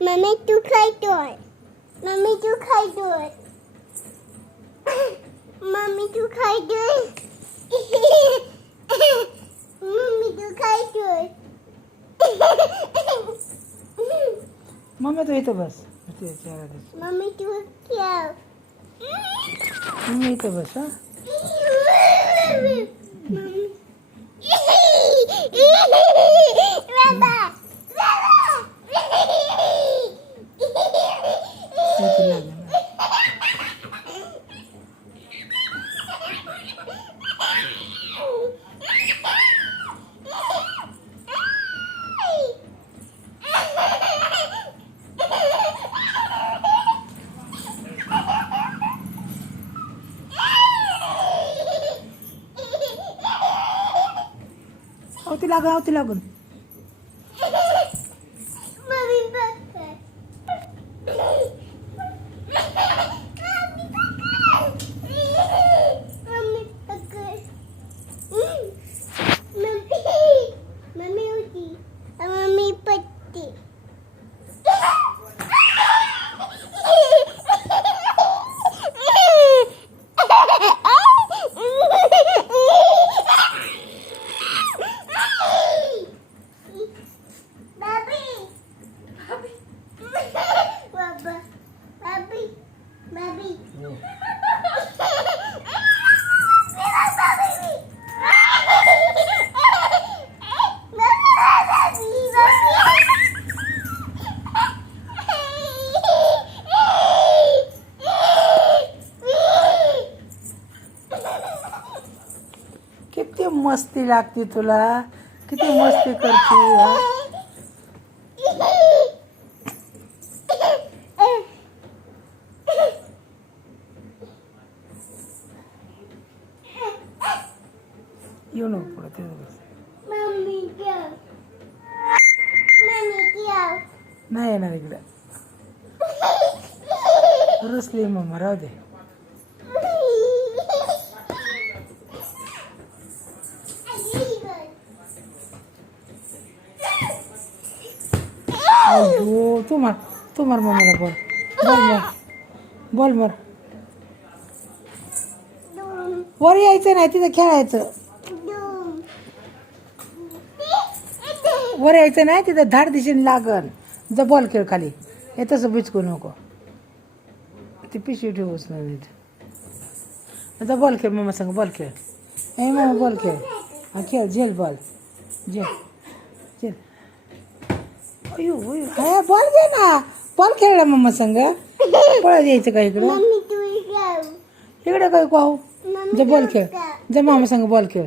Mummy तू खायतोय. Mummy तू खायतोय. Mummy तू खायतोय. Mummy तू खायतोय. Mummy तू इथं बस. इथे चेहरा दिसतो. मम्मी तू खेळ. मम्मी इथं बस हा. बाबा इथे लागलं ना. अवती लागून मम्मी बघ. मम्मी बघ. मम्मी होती. मम्मी पत्ती. किती मस्ती लागते तुला. किती मस्ती करते हा? येऊ नको पुढे तिथं बस. मम्मी खेळ. मम्मी खेळ. नाही येणार इकडं. रुसली मम्मा राहू दे. अयो तू मार मम्मीला बोल मर. वर यायचं नाही तिथं खेळायचं. वर यायचं नाही तिथं धाड दिशेने लागल. जा बॉल खेळ खाली. हे तसं बिचकू नको. ती पिशवी ठेवूच नाही तिथं. जा बॉल खेळ मम्मा सांग. बॉल खेळ. ए मम्मा बॉल खेळ. हा खेळ. झेल बॉल. झेल. अयो हा बॉल घे ना. बॉल खेळला मम्मा संग. पळत यायचं का इकडं. मम्मी तू खेळ. इकडे काय पाहू. जा बॉल खेळ. जा मामा संग बॉल खेळ.